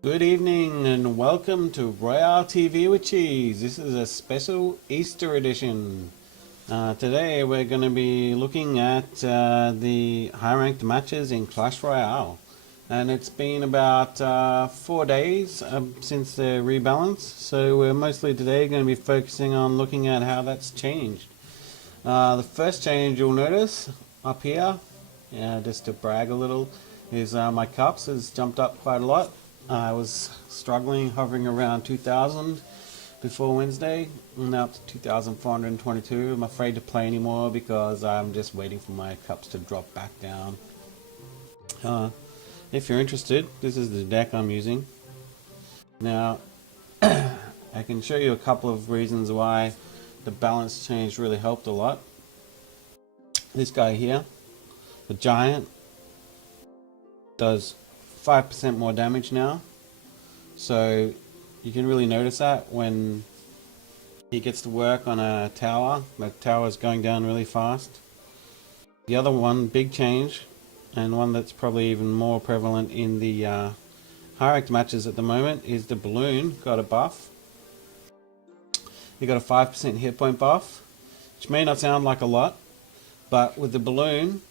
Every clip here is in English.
Good evening and welcome to Royale TV with Cheese. This is a special Easter edition. Today we're going to be looking at the high ranked matches in Clash Royale. And it's been about 4 days since the rebalance, so we're mostly today going to be focusing on looking at how that's changed. The first change you'll notice up here, just to brag a little, is my cups has jumped up quite a lot. I was struggling, hovering around 2,000 before Wednesday, now up to 2,422. I'm afraid to play anymore because I'm just waiting for my cups to drop back down. If you're interested, this is the deck I'm using. Now, I can show you a couple of reasons why the balance change really helped a lot. This guy here, the giant, does 5% more damage now, so you can really notice that when he gets to work on a tower. The tower is going down really fast. The other one, big change, and one that's probably even more prevalent in the high ranked matches at the moment, is the balloon got a buff. You got a 5% hit point buff, which may not sound like a lot, but with the balloon,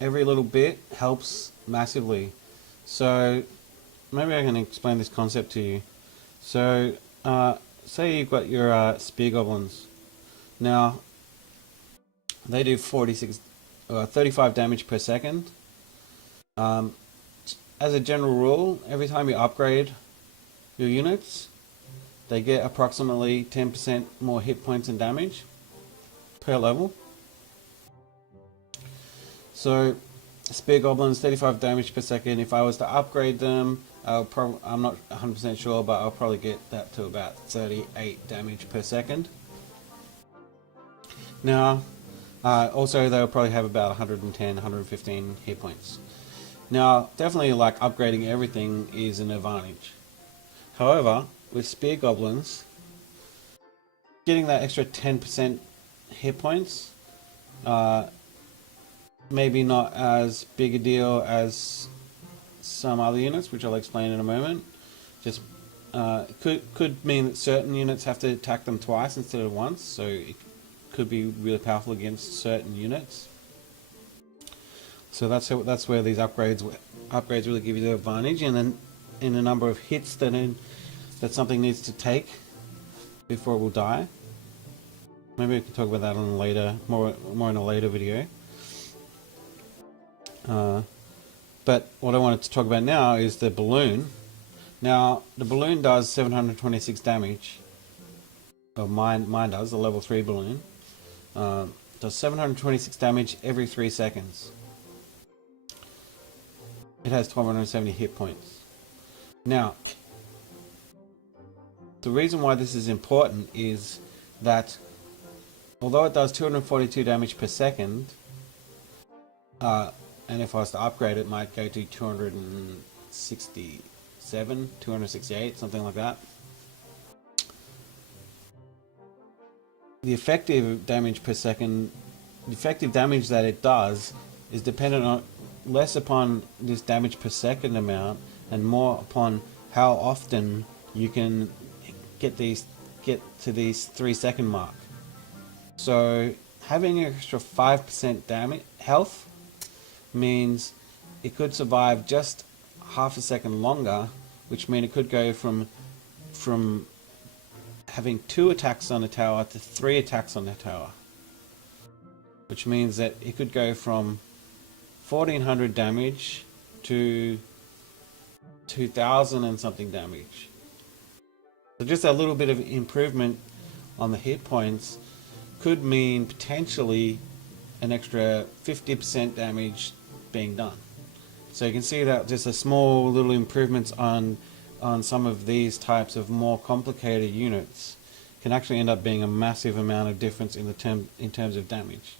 every little bit helps massively. So maybe I can explain this concept to you. So say you've got your spear goblins. Now they do 35 damage per second. As a general rule, every time you upgrade your units, they get approximately 10% more hit points and damage per level. So spear goblins, 35 damage per second. If I was to upgrade them, I'm not 100% sure, but I'll probably get that to about 38 damage per second. Now, also they'll probably have about 110, 115 hit points. Now, definitely like upgrading everything is an advantage. However, with spear goblins, getting that extra 10% hit points, maybe not as big a deal as some other units, which I'll explain in a moment. Just could mean that certain units have to attack them twice instead of once, so it could be really powerful against certain units. So that's where these upgrades really give you the advantage, and then in the number of hits that something needs to take before it will die. Maybe we can talk about that on a later, more in a later video. But what I wanted to talk about now is the balloon. Now, the balloon does 726 damage. Or mine does, the level 3 balloon. Does 726 damage every 3 seconds. It has 1270 hit points. Now, the reason why this is important is that although it does 242 damage per second, and if I was to upgrade it, might go to 267, 268, something like that. The effective damage per second, the effective damage that it does is dependent on less upon this damage per second amount and more upon how often you can get to these 3 second mark. So having an extra 5% damage health means it could survive just half a second longer, which means it could go from having 2 attacks on a tower to 3 attacks on the tower, which means that it could go from 1400 damage to 2000 and something damage. So just a little bit of improvement on the hit points could mean potentially an extra 50% damage being done. So you can see that just a small little improvements on some of these types of more complicated units can actually end up being a massive amount of difference in terms of damage.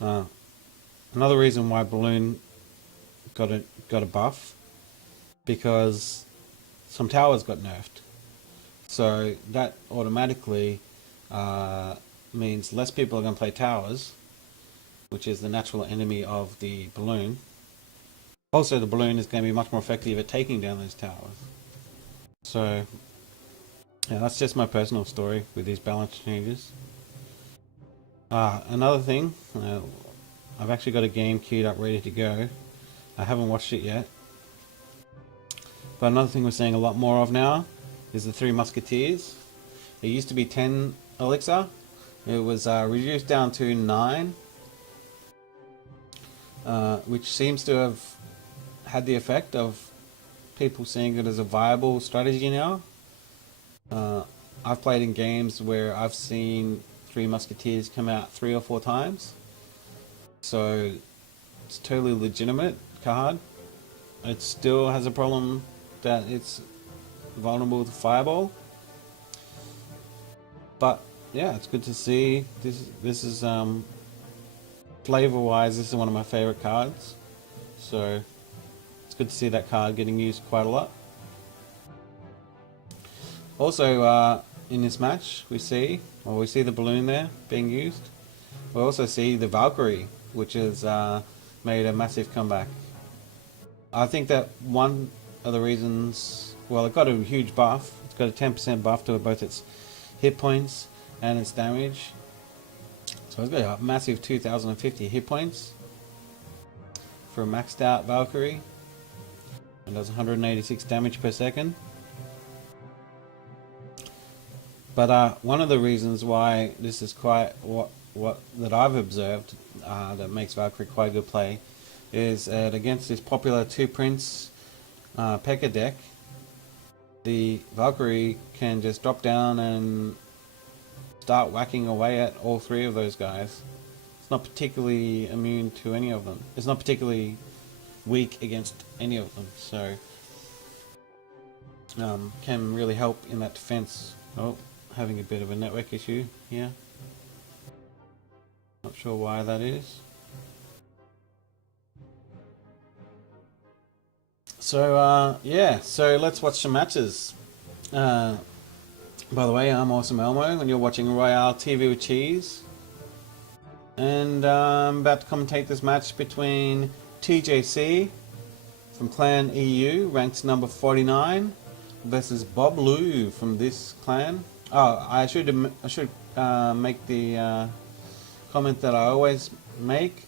Another reason why balloon got a buff, because some towers got nerfed, so that automatically means less people are going to play towers, which is the natural enemy of the balloon. Also, the balloon is going to be much more effective at taking down those towers. So, yeah, that's just my personal story with these balance changes. Another thing, I've actually got a game queued up ready to go. I haven't watched it yet. But another thing we're seeing a lot more of now is the Three Musketeers. It used to be 10 elixir. It was reduced down to 9, which seems to have had the effect of people seeing it as a viable strategy now. I've played in games where I've seen Three Musketeers come out 3 or 4 times. So it's totally legitimate card. It still has a problem that it's vulnerable to fireball. But yeah, it's good to see. This is flavor wise, this is one of my favorite cards. So it's good to see that card getting used quite a lot. Also, in this match, we see the balloon there being used. We also see the Valkyrie, which has made a massive comeback. I think that one of the reasons, well, it got a huge buff. It's got a 10% buff to both its hit points and its damage. So it's got a massive 2050 hit points for a maxed out Valkyrie, and does 186 damage per second. But one of the reasons why this is quite what that I've observed that makes Valkyrie quite a good play is that against this popular 2 Prince P.E.K.K.A deck, the Valkyrie can just drop down and start whacking away at all 3 of those guys. It's not particularly immune to any of them. It's not particularly weak against any of them, so can really help in that defense. Oh, having a bit of a network issue here. Not sure why that is. So yeah, so let's watch some matches. By the way, I'm Awesome Elmo, and you're watching Royale TV with Cheese. And I'm about to commentate this match between TJC from Clan EU, ranked number 49, versus Bob.LU from this clan. Oh, I should make the comment that I always make,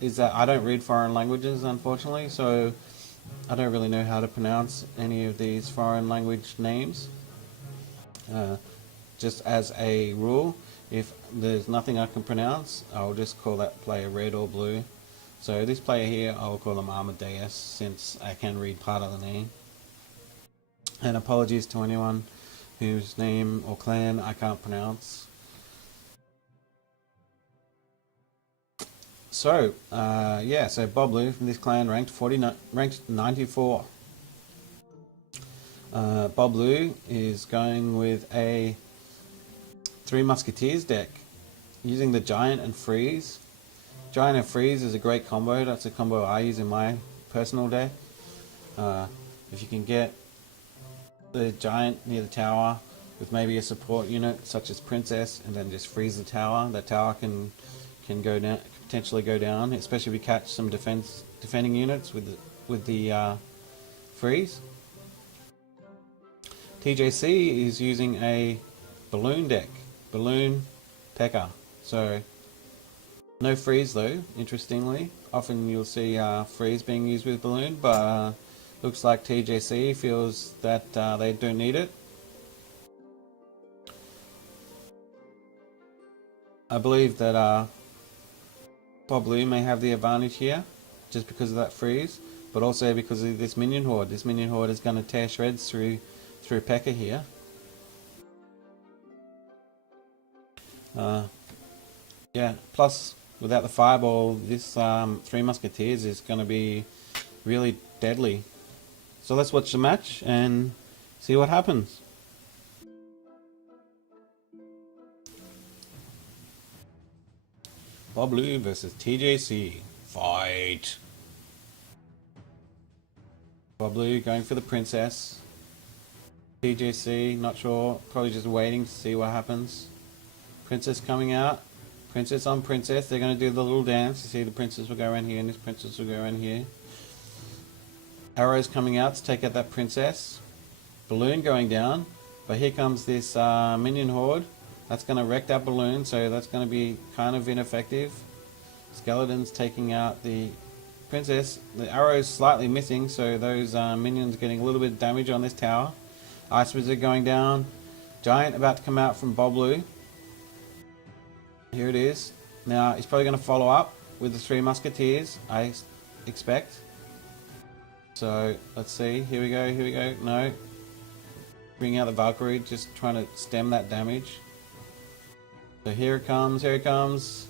is that I don't read foreign languages, unfortunately, so I don't really know how to pronounce any of these foreign language names. Just as a rule, if there's nothing I can pronounce, I'll just call that player red or blue. So this player here, I'll call him Amadeus, since I can read part of the name. And apologies to anyone whose name or clan I can't pronounce. So, yeah, so Bob.LU from this clan ranked 94. Bob.LU is going with a Three Musketeers deck, using the Giant and Freeze. Giant and Freeze is a great combo. That's a combo I use in my personal deck. If you can get the Giant near the tower with maybe a support unit such as Princess, and then just freeze the tower, that tower can go down, potentially go down, especially if you catch some defending units with the freeze. TJC is using a balloon deck, balloon P.E.K.K.A. So no freeze though, interestingly. Often you'll see freeze being used with balloon, but looks like TJC feels that they don't need it. I believe that Bob.LU may have the advantage here, just because of that freeze, but also because of this minion horde. This minion horde is going to tear shreds through P.E.K.K.A here. Yeah, plus without the fireball, this Three Musketeers is going to be really deadly. So let's watch the match and see what happens. Bob.LU versus TJC. Fight! Bob.LU going for the Princess. TJC, not sure, probably just waiting to see what happens. Princess coming out. Princess on Princess. They're going to do the little dance. You see the Princess will go around here and this Princess will go around here. Arrows coming out to take out that princess. Balloon going down. But here comes this minion horde. That's going to wreck that balloon, so that's going to be kind of ineffective. Skeletons taking out the princess. The arrow's slightly missing, so those minions getting a little bit of damage on this tower. Ice Wizard going down. Giant about to come out from Bob.LU. Here it is. Now, he's probably going to follow up with the 3 Musketeers, I expect. So, let's see. Here we go, here we go. No. Bring out the Valkyrie, just trying to stem that damage. So here it comes, here it comes.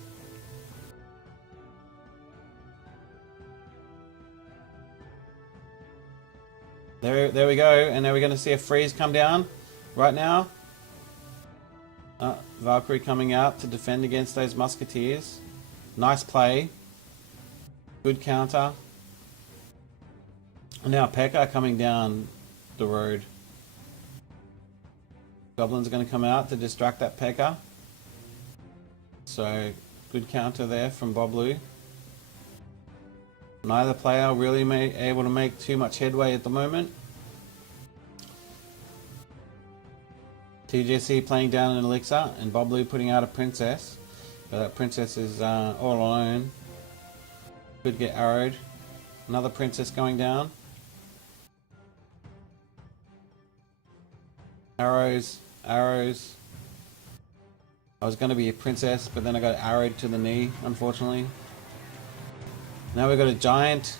There we go, and now we're going to see a freeze come down right now. Valkyrie coming out to defend against those Musketeers. Nice play. Good counter. Now P.E.K.K.A coming down the road. Goblins are going to come out to distract that P.E.K.K.A. So, good counter there from Bob.LU. Neither player really able to make too much headway at the moment. TJC playing down an elixir and Bob.LU putting out a princess. But that princess is all alone. Could get arrowed. Another princess going down. Arrows, arrows. I was going to be a princess, but then I got arrowed to the knee, unfortunately. Now we've got a giant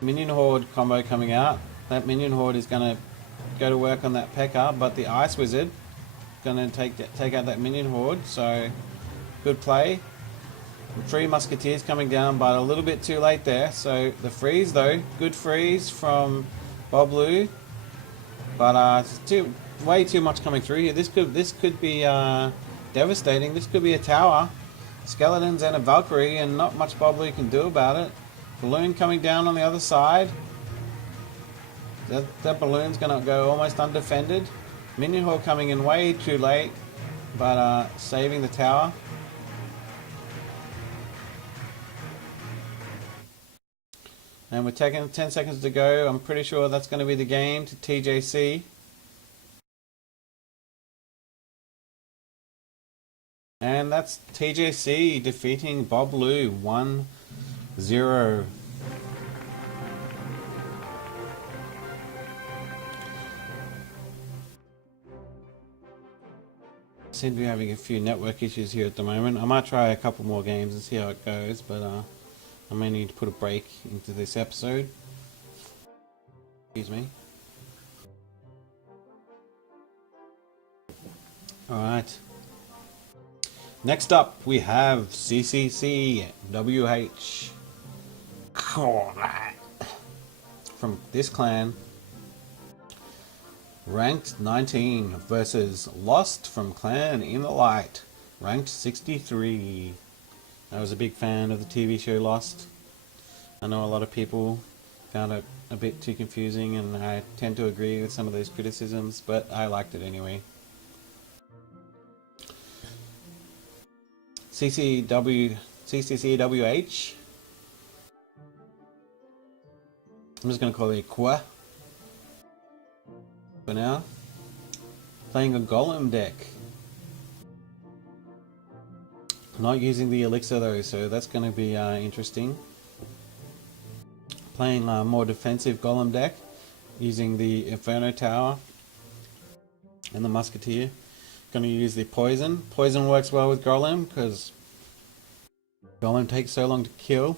minion horde combo coming out. That minion horde is going to go to work on that P.E.K.K.A, but the Ice Wizard is going to take out that minion horde. So good play. 3 Musketeers coming down, but a little bit too late there. So the freeze though, good freeze from Bob.LU, but it's way too much coming through here. This could be devastating. This could be a tower, skeletons and a Valkyrie, and not much Bob.LU can do about it. Balloon coming down on the other side. That balloon's gonna go almost undefended. Minion horde coming in way too late, but saving the tower. And we're taking 10 seconds to go. I'm pretty sure that's going to be the game to TJC. And that's TJC defeating Bob.LU 1-0. Seem to be having a few network issues here at the moment. I might try a couple more games and see how it goes, but I may need to put a break into this episode. Excuse me. Alright. Next up we have cccwh. From this clan. Ranked 19 versus Lost from Clan in the Light. Ranked 63. I was a big fan of the TV show Lost. I know a lot of people found it a bit too confusing, and I tend to agree with some of those criticisms, but I liked it anyway. CCCWH. I'm just going to call it Qua for now. Playing a Golem deck. Not using the elixir though, so that's going to be interesting. Playing a more defensive Golem deck, using the Inferno Tower and the Musketeer. Going to use the Poison. Poison works well with Golem because Golem takes so long to kill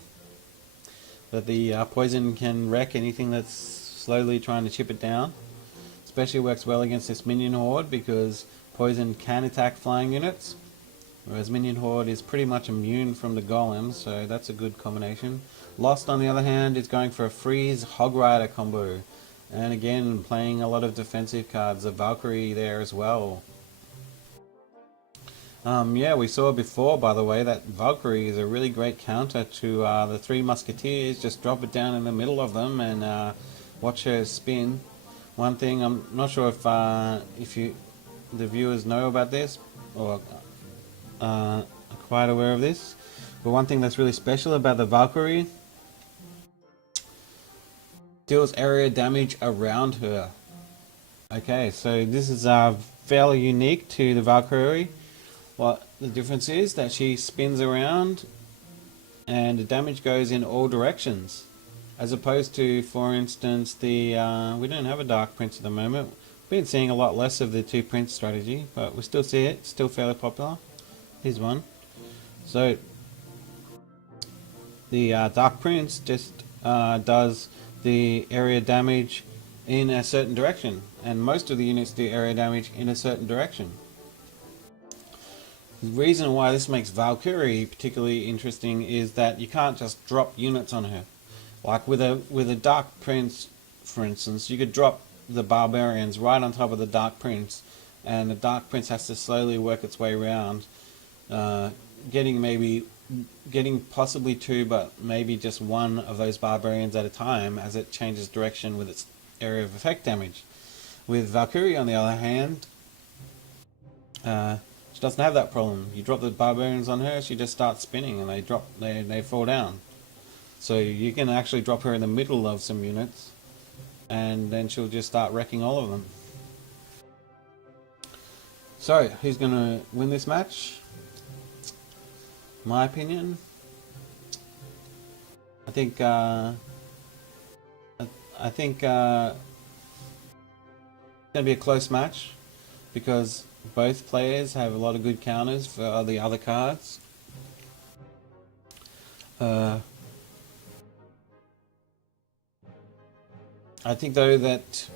that the Poison can wreck anything that's slowly trying to chip it down. Especially works well against this Minion Horde because Poison can attack flying units, whereas Minion Horde is pretty much immune from the Golems, so that's a good combination. Lost, on the other hand, is going for a Freeze Hog Rider combo, and again playing a lot of defensive cards. A Valkyrie there as well. Yeah, we saw before, by the way, that Valkyrie is a really great counter to the 3 Musketeers. Just drop it down in the middle of them and watch her spin. One thing, I'm not sure if the viewers know about this or are quite aware of this, but one thing that's really special about the Valkyrie deals area damage around her. Okay, so this is fairly unique to the Valkyrie. What the difference is that she spins around and the damage goes in all directions, as opposed to, for instance, the we don't have a Dark Prince at the moment. We've been seeing a lot less of the 2 Prince strategy, but we still see it, still fairly popular. Here's one. So the Dark Prince just does the area damage in a certain direction, and most of the units do area damage in a certain direction. The reason why this makes Valkyrie particularly interesting is that you can't just drop units on her. Like with a Dark Prince, for instance, you could drop the barbarians right on top of the Dark Prince, and the Dark Prince has to slowly work its way around, getting possibly 2, but maybe just 1 of those barbarians at a time as it changes direction with its area of effect damage. With Valkyrie, on the other hand, she doesn't have that problem. You drop the barbarians on her, she just starts spinning and they fall down. So you can actually drop her in the middle of some units and then she'll just start wrecking all of them. So who's going to win this match? My opinion, I think it's going to be a close match because both players have a lot of good counters for the other cards. I think though that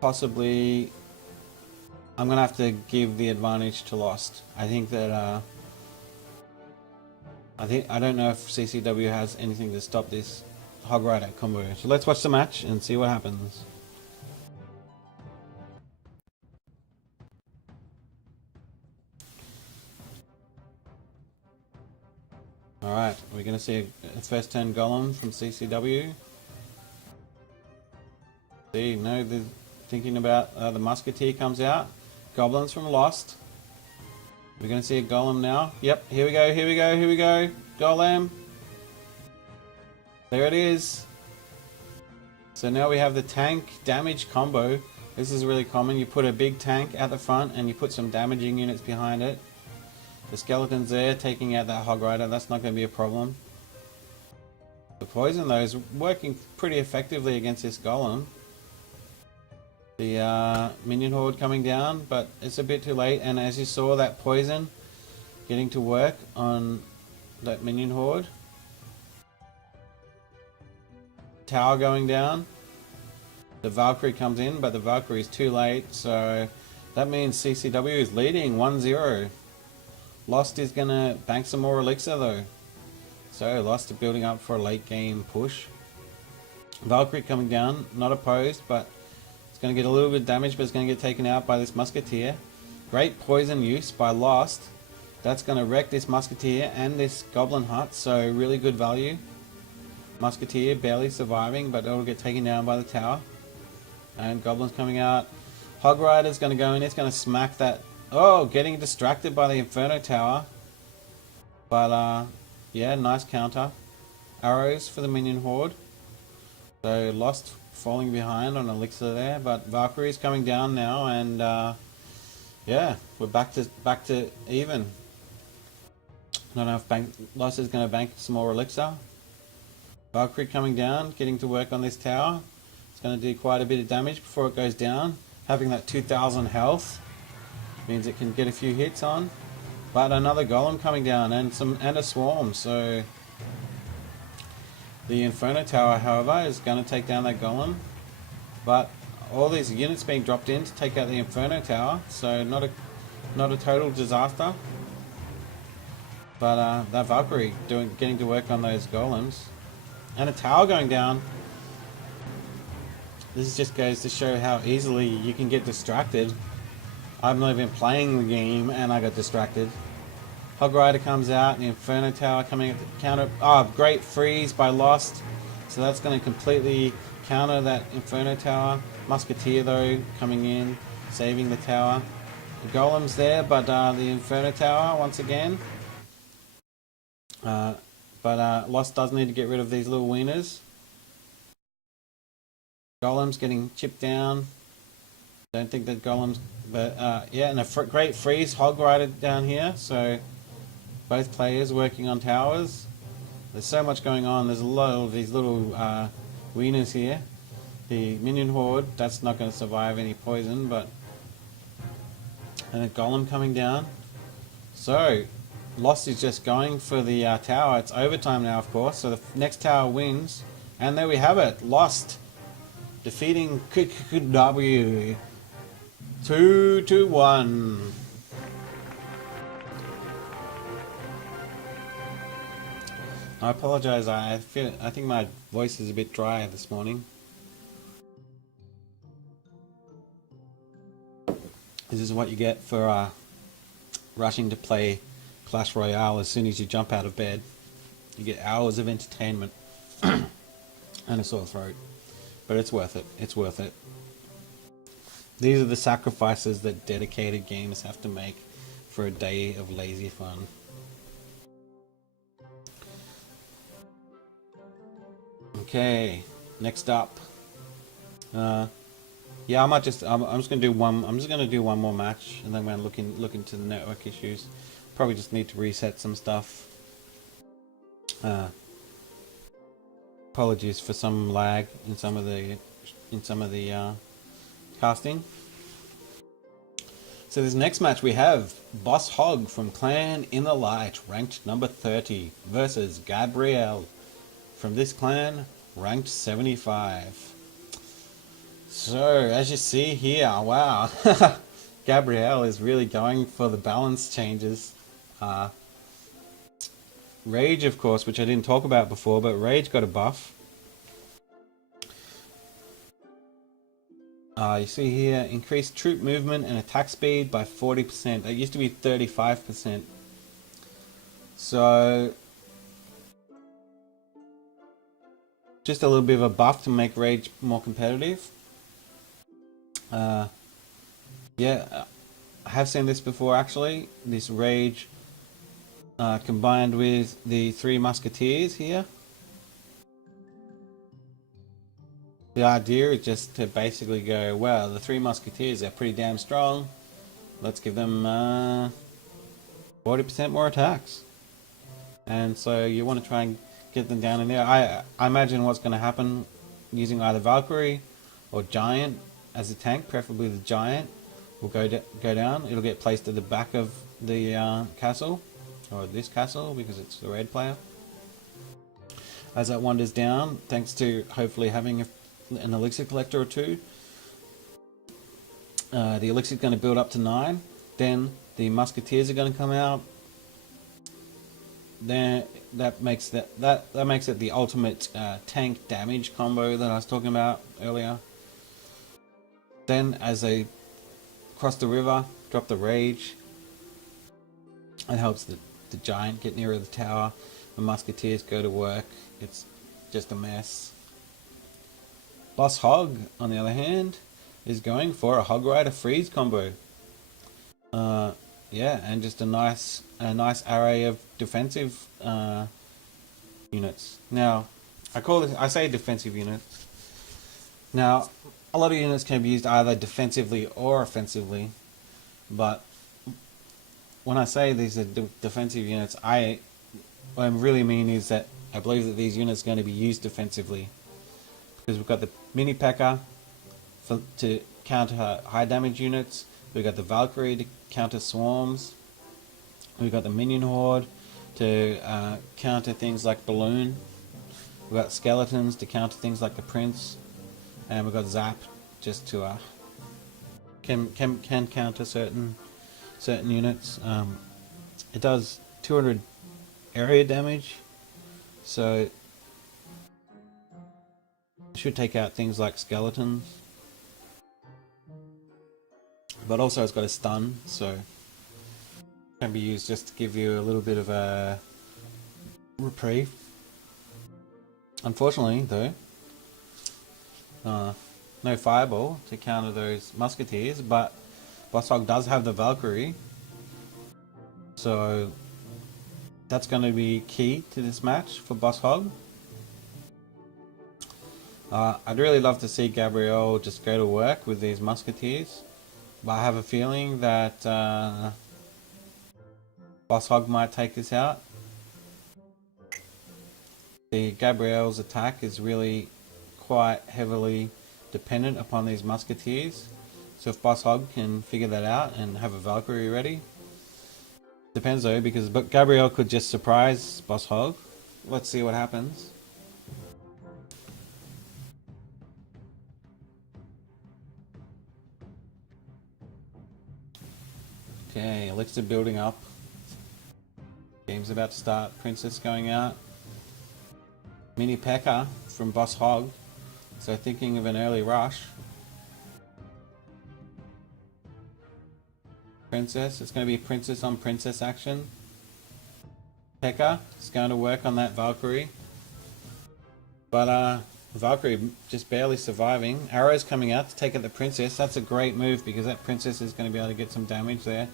possibly I'm going to have to give the advantage to Lost. I think that I don't know if CCW has anything to stop this Hog Rider combo. So let's watch the match and see what happens. Alright, we're going to see a first turn Golem from CCW. See, no, they're thinking about the Musketeer comes out. Goblins from Lost. We're going to see a Golem now. Yep, here we go, here we go, here we go. Golem. There it is. So now we have the tank damage combo. This is really common. You put a big tank at the front and you put some damaging units behind it. The skeleton's there taking out that Hog Rider. That's not going to be a problem. The poison though is working pretty effectively against this Golem. The minion horde coming down, but it's a bit too late, and as you saw, that poison getting to work on that minion horde. Tower going down. The Valkyrie comes in, but the Valkyrie is too late, so that means CCW is leading 1-0. Lost is going to bank some more elixir though. So Lost is building up for a late game push. Valkyrie coming down, not opposed, but it's going to get a little bit of damage, but it's going to get taken out by this Musketeer. Great poison use by Lost. That's going to wreck this Musketeer and this Goblin Hut, so really good value. Musketeer barely surviving, but it'll get taken down by the tower. And Goblin's coming out. Hog Rider's going to go in, it's going to smack that. Oh, getting distracted by the Inferno Tower. But yeah, nice counter. Arrows for the minion horde. So Lost falling behind on elixir there, but Valkyrie's coming down now, and yeah, we're back to even. I don't know if Lost is going to bank some more elixir. Valkyrie coming down, getting to work on this tower. It's going to do quite a bit of damage before it goes down. Having that 2000 health means it can get a few hits on. But another Golem coming down and a swarm, so the Inferno Tower, however, is going to take down that Golem. But all these units being dropped in to take out the Inferno Tower, so not a total disaster. But that Valkyrie getting to work on those Golems. And a tower going down. This just goes to show how easily you can get distracted. I'm not even playing the game and I got distracted. Hog Rider comes out, the Inferno Tower coming at the counter. Oh, great freeze by Lost. So that's going to completely counter that Inferno Tower. Musketeer though coming in, saving the tower. The Golem's there, but the Inferno Tower once again. But But Lost does need to get rid of these little wieners. Golem's getting chipped down. Don't think that Golem's... But yeah, and a great freeze hog rider down here. So both players working on towers. There's so much going on. There's a lot of these little wieners here. The minion horde, that's not going to survive any poison, but... And a golem coming down. So, Lost is just going for the tower. It's overtime now, of course, so the next tower wins. And there we have it. Lost defeating cccwh 2-1. I apologize. I think my voice is a bit dry this morning. This is what you get for rushing to play Clash Royale as soon as you jump out of bed. You get hours of entertainment and a sore throat. But it's worth it. It's worth it. These are the sacrifices that dedicated gamers have to make for a day of lazy fun. Okay, next up. Yeah, I'm just gonna do one. I'm just gonna do one more match, and then we're look into the network issues. Probably just need to reset some stuff. Apologies for some lag in some of the casting. So this next match we have BOsshOgg from Clan in the Light, ranked number 30, versus GabRiel from this clan, ranked 75. So, as you see here, wow, GabRiel is really going for the balance changes. Rage, of course, which I didn't talk about before, but Rage got a buff. You see here, increased troop movement and attack speed by 40%. That used to be 35%. So, just a little bit of a buff to make Rage more competitive. Yeah, I have seen this before actually. This Rage combined with the Three Musketeers here. The idea is just to basically go, well, the Three Musketeers are pretty damn strong. Let's give them 40% more attacks. And so you want to try and get them down in there. I imagine what's going to happen using either Valkyrie or Giant as a tank, preferably the Giant will go down. It'll get placed at the back of the castle, or this castle, because it's the red player. As that wanders down, thanks to hopefully having an elixir collector or two, the elixir is going to build up to 9. Then the musketeers are going to come out. Then that makes it the ultimate tank damage combo that I was talking about earlier. Then as they cross the river, drop the Rage. It helps the Giant get nearer the tower. The musketeers go to work. It's just a mess. BOsshOgg, on the other hand, is going for a Hog Rider freeze combo. Yeah, and just a nice array of defensive units. Now, I say defensive units. Now, a lot of units can be used either defensively or offensively, but when I say these are defensive units, what I really mean is that I believe that these units are going to be used defensively, because we've got the mini P.E.K.K.A. to counter high damage units. We've got the Valkyrie to counter swarms. We've got the minion horde to counter things like Balloon. We've got skeletons to counter things like the Prince, and we've got Zap just to can counter certain units. It does 200 area damage, so it should take out things like skeletons. But also it's got a stun, so it can be used just to give you a little bit of a reprieve. Unfortunately, though, no fireball to counter those musketeers, but BOsshOgg does have the Valkyrie, so That's going to be key to this match for BOsshOgg. I'd really love to see GabRiel just go to work with these musketeers, but I have a feeling that BOsshOgg might take this out. The GabRiel's attack is really quite heavily dependent upon these musketeers, so if BOsshOgg can figure that out and have a Valkyrie ready. Depends though, because GabRiel could just surprise BOsshOgg. Let's see what happens. Okay, Elixir building up. Game's about to start. Princess going out. Mini P.E.K.K.A. from BOsshOgg. So thinking of an early rush. Princess. It's going to be princess on princess action. P.E.K.K.A. is going to work on that Valkyrie. But Valkyrie just barely surviving. Arrows coming out to take out the princess. That's a great move because that princess is going to be able to get some damage there.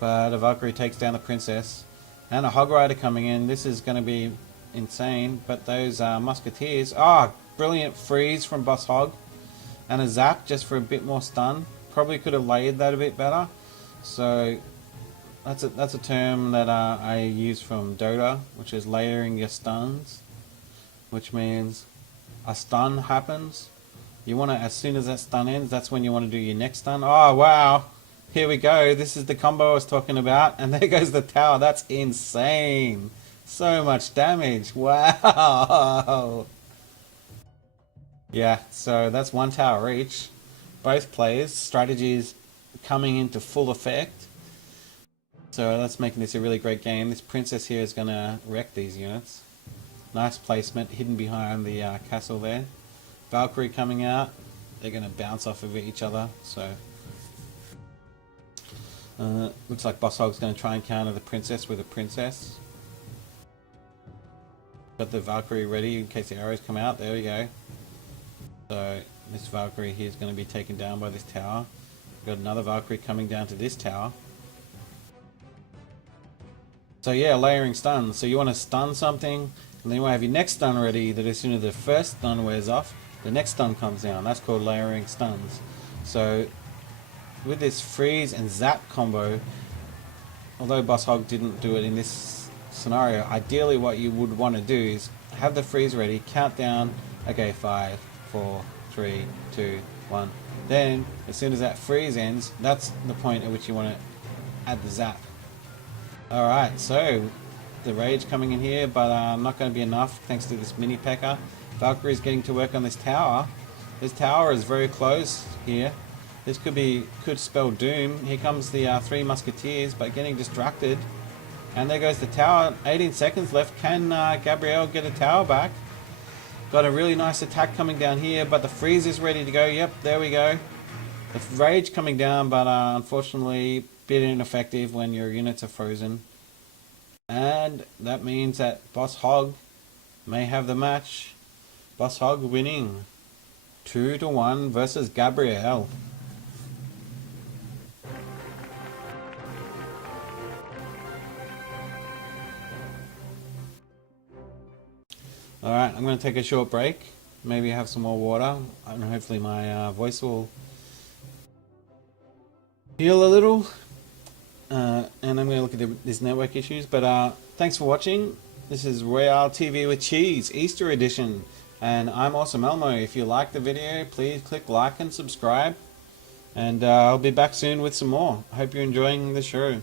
But a Valkyrie takes down the princess. And a Hog Rider coming in. This is going to be insane. But those musketeers. Brilliant freeze from BOsshOgg. And a zap just for a bit more stun. Probably could have layered that a bit better. So that's a term that I use from Dota, which is layering your stuns. Which means a stun happens. You want to, as soon as that stun ends, that's when you want to do your next stun. Oh wow! Here we go. This is the combo I was talking about. And there goes the tower. That's insane. So much damage. Wow. Yeah, so that's one tower each. Both players' strategies coming into full effect. So that's making this a really great game. This princess here is going to wreck these units. Nice placement, hidden behind the castle there. Valkyrie coming out. They're going to bounce off of each other. So looks like BOsshOgg's going to try and counter the princess with a princess. Got the Valkyrie ready in case the arrows come out. There we go. So this Valkyrie here is going to be taken down by this tower. Got another Valkyrie coming down to this tower. So yeah, layering stuns. So you want to stun something, and then you want to have your next stun ready, that as soon as the first stun wears off, the next stun comes down. That's called layering stuns. So with this freeze and zap combo, although BOsshOgg didn't do it in this scenario, ideally what you would want to do is have the freeze ready, count down, okay, 5, 4, 3, 2, 1. Then, as soon as that freeze ends, that's the point at which you want to add the zap. Alright, so the rage coming in here, but not going to be enough thanks to this mini P.E.K.K.A. Valkyrie's getting to work on this tower. This tower is very close here. This could spell doom. Here comes the 3 musketeers, but getting distracted. And there goes the tower. 18 seconds left. Can GabRiel get a tower back? Got a really nice attack coming down here, but the freeze is ready to go. Yep, there we go. The rage coming down, but unfortunately a bit ineffective when your units are frozen. And that means that BOsshOgg may have the match. BOsshOgg winning 2-1 versus GabRiel. Alright, I'm going to take a short break, maybe have some more water, and hopefully my voice will heal a little. And I'm going to look at these network issues, but thanks for watching. This is Royale TV with Cheese, Easter edition, and I'm Awesome Elmo. If you liked the video, please click like and subscribe, and I'll be back soon with some more. I hope you're enjoying the show.